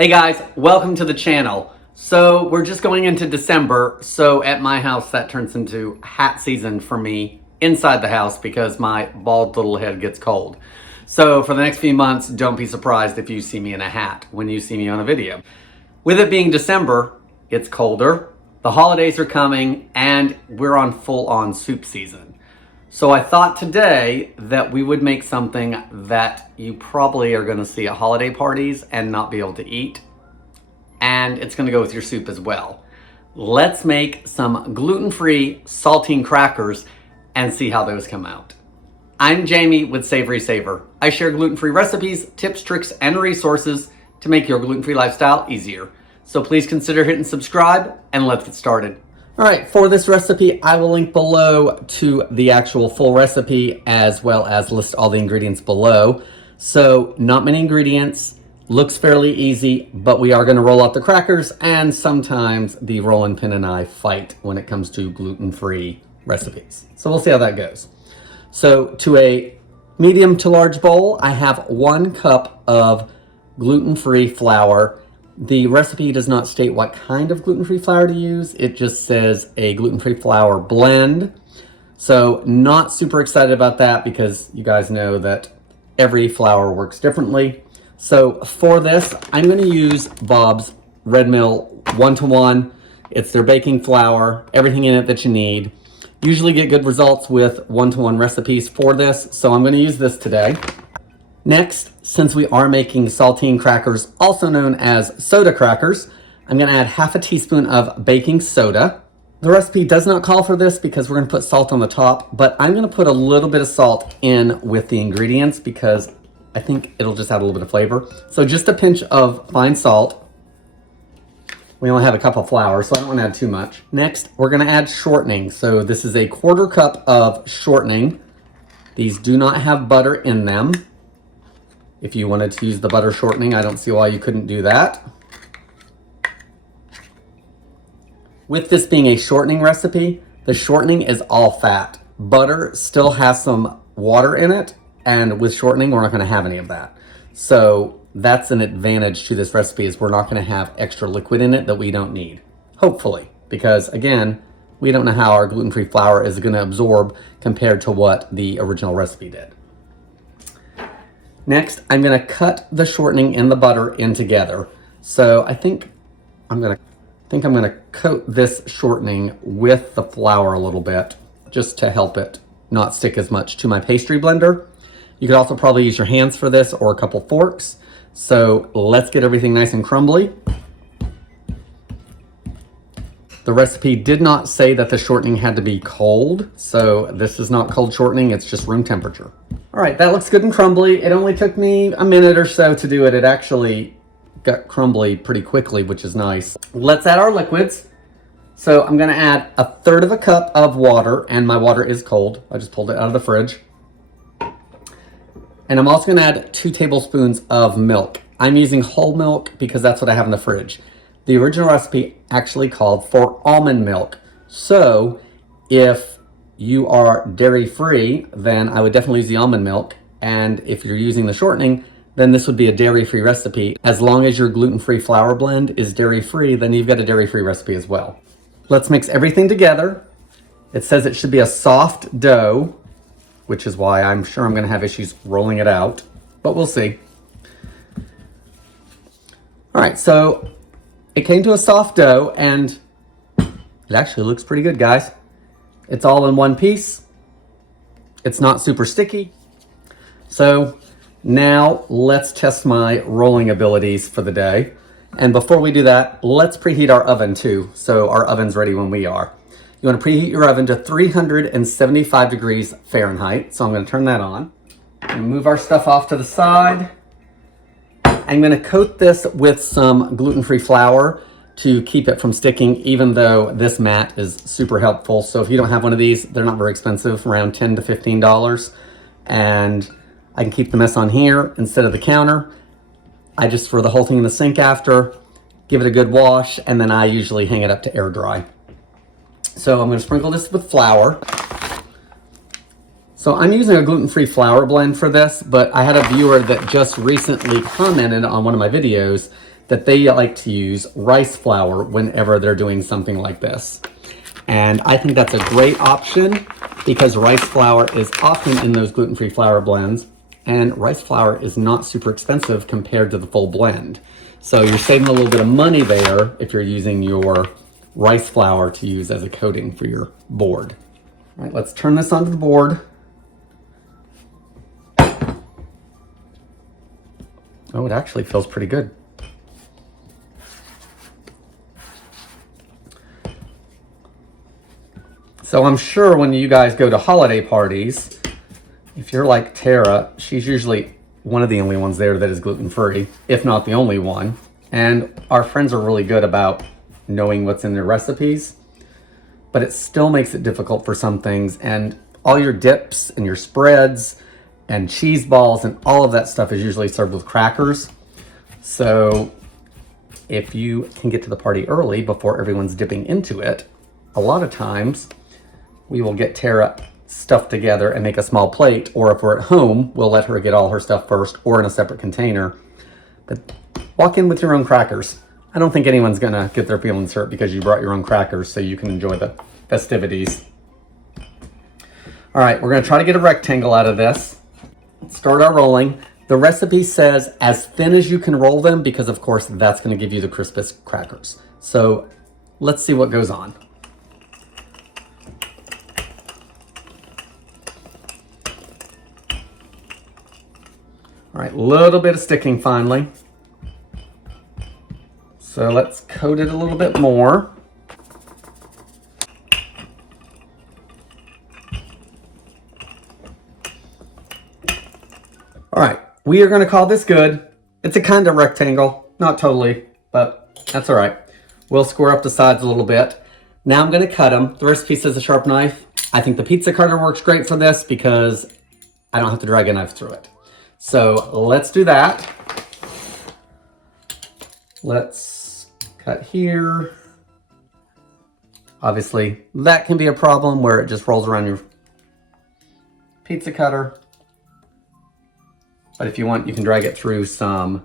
Hey guys, welcome to the channel. So we're just going into December, so at my house that turns into hat season for me inside the house because my bald little head gets cold. So for the next few months, don't be surprised if you see me in a hat when you see me on a video. With it being December, it's colder, the holidays are coming, and we're on full-on soup season. So I thought today that we would make something that you probably are gonna see at holiday parties and not be able to eat. And it's gonna go with your soup as well. Let's make some gluten-free saltine crackers and see how those come out. I'm Jamie with SavorySaver. I share gluten-free recipes, tips, tricks, and resources to make your gluten-free lifestyle easier. So please consider hitting subscribe and let's get started. All right, for this recipe, I will link below to the actual full recipe as well as list all the ingredients below. So not many ingredients, looks fairly easy, but we are gonna roll out the crackers, and sometimes the rolling pin and I fight when it comes to gluten-free recipes. So we'll see how that goes. So to a medium to large bowl, I have 1 cup of gluten-free flour. The recipe does not state what kind of gluten-free flour to use. It just says a gluten-free flour blend. So not super excited about that because you guys know that every flour works differently. So for this, I'm gonna use Bobs Red Mill 1-to-1. It's their baking flour, everything in it that you need. Usually get good results with 1-to-1 recipes for this, so I'm gonna use this today. Next, since we are making saltine crackers, also known as soda crackers, I'm gonna add half a teaspoon of baking soda. The recipe does not call for this because we're gonna put salt on the top, but I'm gonna put a little bit of salt in with the ingredients because I think it'll just add a little bit of flavor. So just a pinch of fine salt. We only have a cup of flour, so I don't wanna add too much. Next, we're gonna add shortening. So this is a 1/4 cup of shortening. These do not have butter in them. If you wanted to use the butter shortening, I don't see why you couldn't do that. With this being a shortening recipe, the shortening is all fat. Butter still has some water in it, and with shortening, we're not gonna have any of that. So that's an advantage to this recipe, is we're not gonna have extra liquid in it that we don't need, hopefully, because again, we don't know how our gluten-free flour is gonna absorb compared to what the original recipe did. Next, I'm gonna cut the shortening and the butter in together. So I think I'm gonna coat this shortening with the flour a little bit, just to help it not stick as much to my pastry blender. You could also probably use your hands for this or a couple forks. So let's get everything nice and crumbly. The recipe did not say that the shortening had to be cold, so this is not cold shortening, it's just room temperature. All right, that looks good and crumbly. It only took me a minute or so to do it. It actually got crumbly pretty quickly, which is nice. Let's add our liquids. So I'm gonna add 1/3 cup of water, and my water is cold. I just pulled it out of the fridge. And I'm also gonna add 2 tablespoons of milk. I'm using whole milk because that's what I have in the fridge. The original recipe actually called for almond milk. So if you are dairy-free, then I would definitely use the almond milk. And if you're using the shortening, then this would be a dairy-free recipe. As long as your gluten-free flour blend is dairy-free, then you've got a dairy-free recipe as well. Let's mix everything together. It says it should be a soft dough, which is why I'm sure I'm gonna have issues rolling it out, but we'll see. All right, so it came to a soft dough, and it actually looks pretty good, guys. It's all in one piece. It's not super sticky. So now let's test my rolling abilities for the day. And before we do that, let's preheat our oven too, so our oven's ready when we are. You wanna preheat your oven to 375 degrees Fahrenheit. So I'm gonna turn that on and move our stuff off to the side. I'm gonna coat this with some gluten-free flour to keep it from sticking, even though this mat is super helpful. So if you don't have one of these, they're not very expensive, around $10 to $15. And I can keep the mess on here instead of the counter. I just throw the whole thing in the sink after, give it a good wash, and then I usually hang it up to air dry. So I'm gonna sprinkle this with flour. So I'm using a gluten-free flour blend for this, but I had a viewer that just recently commented on one of my videos that they like to use rice flour whenever they're doing something like this. And I think that's a great option because rice flour is often in those gluten-free flour blends, and rice flour is not super expensive compared to the full blend. So you're saving a little bit of money there if you're using your rice flour to use as a coating for your board. All right, let's turn this onto the board. Oh, it actually feels pretty good. So I'm sure when you guys go to holiday parties, if you're like Tara, she's usually one of the only ones there that is gluten-free, if not the only one. And our friends are really good about knowing what's in their recipes, but it still makes it difficult for some things. And all your dips and your spreads and cheese balls and all of that stuff is usually served with crackers. So if you can get to the party early before everyone's dipping into it, a lot of times we will get Tara stuff together and make a small plate, or if we're at home, we'll let her get all her stuff first or in a separate container. But walk in with your own crackers. I don't think anyone's gonna get their feelings hurt because you brought your own crackers so you can enjoy the festivities. All right, we're gonna try to get a rectangle out of this. Start our rolling. The recipe says as thin as you can roll them because of course that's gonna give you the crispest crackers. So let's see what goes on. All right, a little bit of sticking finally. So let's coat it a little bit more. All right, we are gonna call this good. It's a kind of rectangle, not totally, but that's all right. We'll square up the sides a little bit. Now I'm gonna cut them. The recipe says a sharp knife. I think the pizza cutter works great for this because I don't have to drag a knife through it. So let's do that. Let's cut here. Obviously, that can be a problem where it just rolls around your pizza cutter. But if you want, you can drag it through some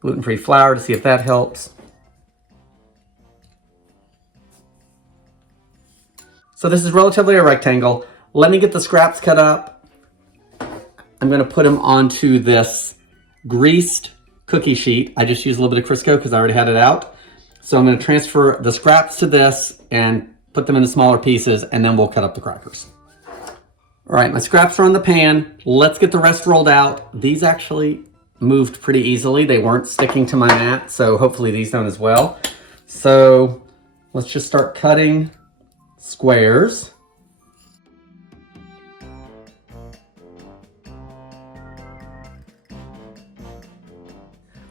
gluten-free flour to see if that helps. So this is relatively a rectangle. Let me get the scraps cut up. I'm gonna put them onto this greased cookie sheet. I just used a little bit of Crisco because I already had it out. So I'm gonna transfer the scraps to this and put them into smaller pieces, and then we'll cut up the crackers. All right, my scraps are on the pan. Let's get the rest rolled out. These actually moved pretty easily. They weren't sticking to my mat, so hopefully these don't as well. So let's just start cutting squares.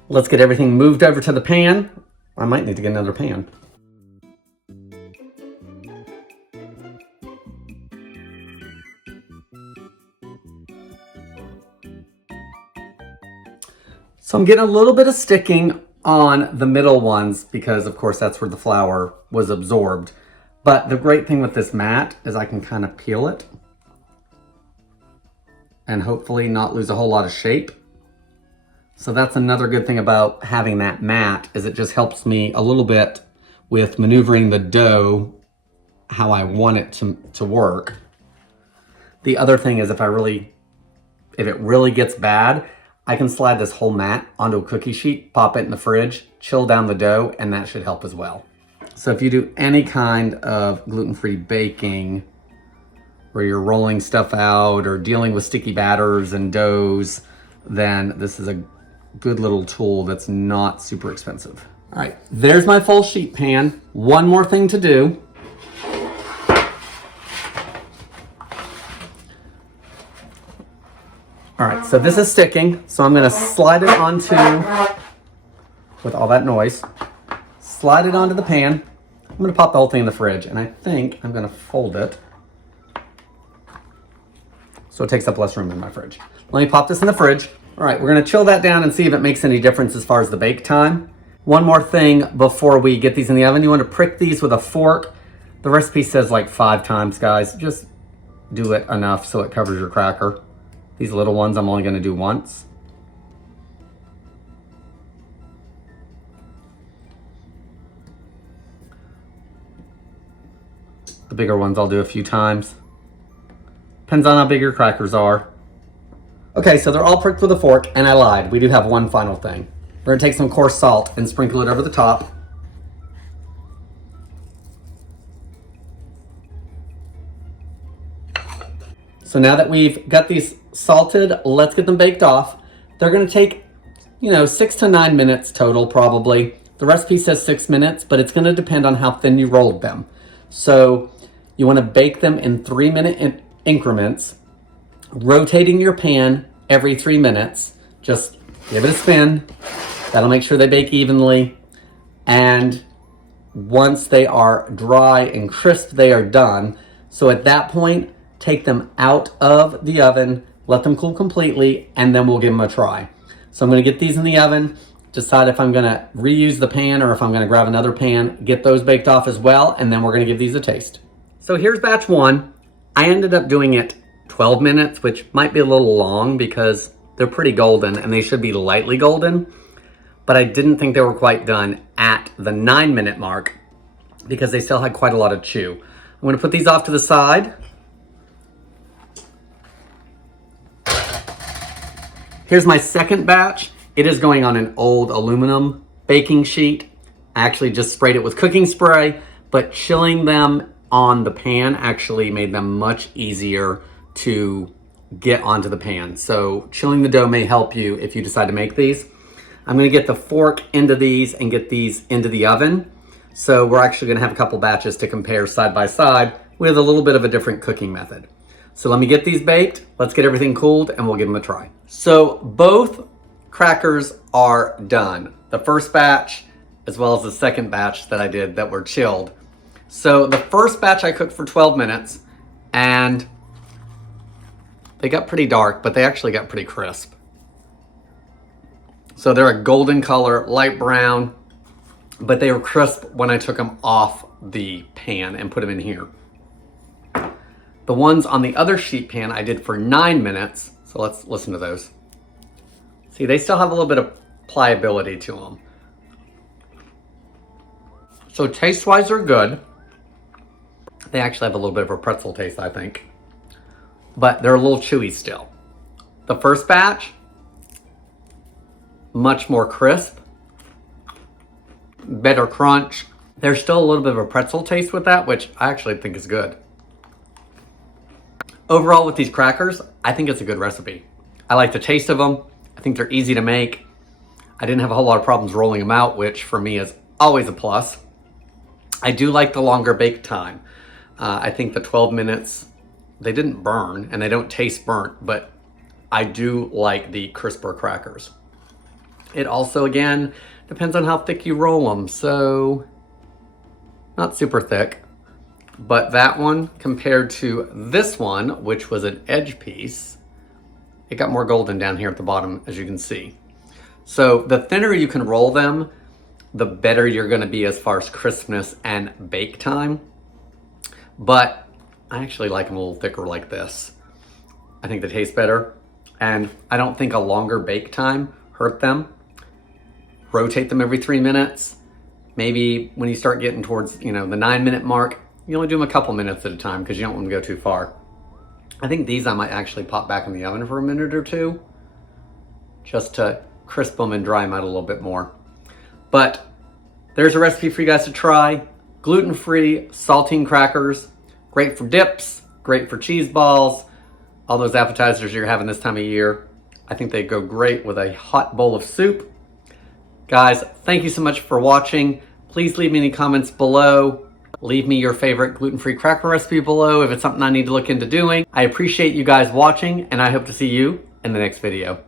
Let's get everything moved over to the pan. I might need to get another pan. So I'm getting a little bit of sticking on the middle ones because of course that's where the flour was absorbed. But the great thing with this mat is I can kind of peel it and hopefully not lose a whole lot of shape. So that's another good thing about having that mat is it just helps me a little bit with maneuvering the dough how I want it to work. The other thing is if it really gets bad, I can slide this whole mat onto a cookie sheet, pop it in the fridge, chill down the dough, and that should help as well. So if you do any kind of gluten-free baking where you're rolling stuff out or dealing with sticky batters and doughs, then this is a good little tool that's not super expensive. All right, there's my full sheet pan. One more thing to do. All right, so this is sticking, so I'm gonna slide it onto, with all that noise, slide it onto the pan. I'm gonna pop the whole thing in the fridge, and I think I'm gonna fold it so it takes up less room in my fridge. Let me pop this in the fridge. All right, we're gonna chill that down and see if it makes any difference as far as the bake time. One more thing before we get these in the oven, you wanna prick these with a fork. The recipe says like 5 times, guys. Just do it enough so it covers your cracker. These little ones I'm only gonna do once. The bigger ones I'll do a few times. Depends on how big your crackers are. Okay, so they're all pricked with a fork, and I lied. We do have one final thing. We're gonna take some coarse salt and sprinkle it over the top. So now that we've got these salted, let's get them baked off. They're gonna take, 6 to 9 minutes total probably. The recipe says 6 minutes, but it's gonna depend on how thin you rolled them. So you wanna bake them in 3-minute increments, rotating your pan every 3 minutes. Just give it a spin. That'll make sure they bake evenly. And once they are dry and crisp, they are done. So at that point, take them out of the oven, let them cool completely, and then we'll give them a try. So I'm gonna get these in the oven, decide if I'm gonna reuse the pan or if I'm gonna grab another pan, get those baked off as well, and then we're gonna give these a taste. So here's batch 1. I ended up doing it 12 minutes, which might be a little long because they're pretty golden and they should be lightly golden, but I didn't think they were quite done at the 9-minute mark because they still had quite a lot of chew. I'm gonna put these off to the side. Here's my second batch. It is going on an old aluminum baking sheet. I actually just sprayed it with cooking spray, but chilling them on the pan actually made them much easier to get onto the pan. So chilling the dough may help you if you decide to make these. I'm gonna get the fork into these and get these into the oven. So we're actually gonna have a couple batches to compare side by side with a little bit of a different cooking method. So let me get these baked, let's get everything cooled, and we'll give them a try. So both crackers are done. The first batch, as well as the second batch that I did that were chilled. So the first batch I cooked for 12 minutes, and they got pretty dark, but they actually got pretty crisp. So they're a golden color, light brown, but they were crisp when I took them off the pan and put them in here. The ones on the other sheet pan I did for 9 minutes, so let's listen to those. See, they still have a little bit of pliability to them. So taste-wise, they're good. They actually have a little bit of a pretzel taste, I think. But they're a little chewy still. The first batch, much more crisp, better crunch. There's still a little bit of a pretzel taste with that, which I actually think is good. Overall with these crackers, I think it's a good recipe. I like the taste of them. I think they're easy to make. I didn't have a whole lot of problems rolling them out, which for me is always a plus. I do like the longer bake time. I think the 12 minutes, they didn't burn and they don't taste burnt, but I do like the crisper crackers. It also, again, depends on how thick you roll them. So not super thick, but that one compared to this one, which was an edge piece, it got more golden down here at the bottom, as you can see. So the thinner you can roll them, the better you're gonna be as far as crispness and bake time. But I actually like them a little thicker like this. I think they taste better. And I don't think a longer bake time hurt them. Rotate them every 3 minutes. Maybe when you start getting towards, the 9-minute mark, you only do them a couple minutes at a time because you don't want them to go too far. I think these I might actually pop back in the oven for a minute or two just to crisp them and dry them out a little bit more. But there's a recipe for you guys to try. Gluten-free saltine crackers. Great for dips, great for cheese balls, all those appetizers you're having this time of year. I think they go great with a hot bowl of soup. Guys, thank you so much for watching. Please leave me any comments below. Leave me your favorite gluten-free cracker recipe below if it's something I need to look into doing. I appreciate you guys watching, and I hope to see you in the next video.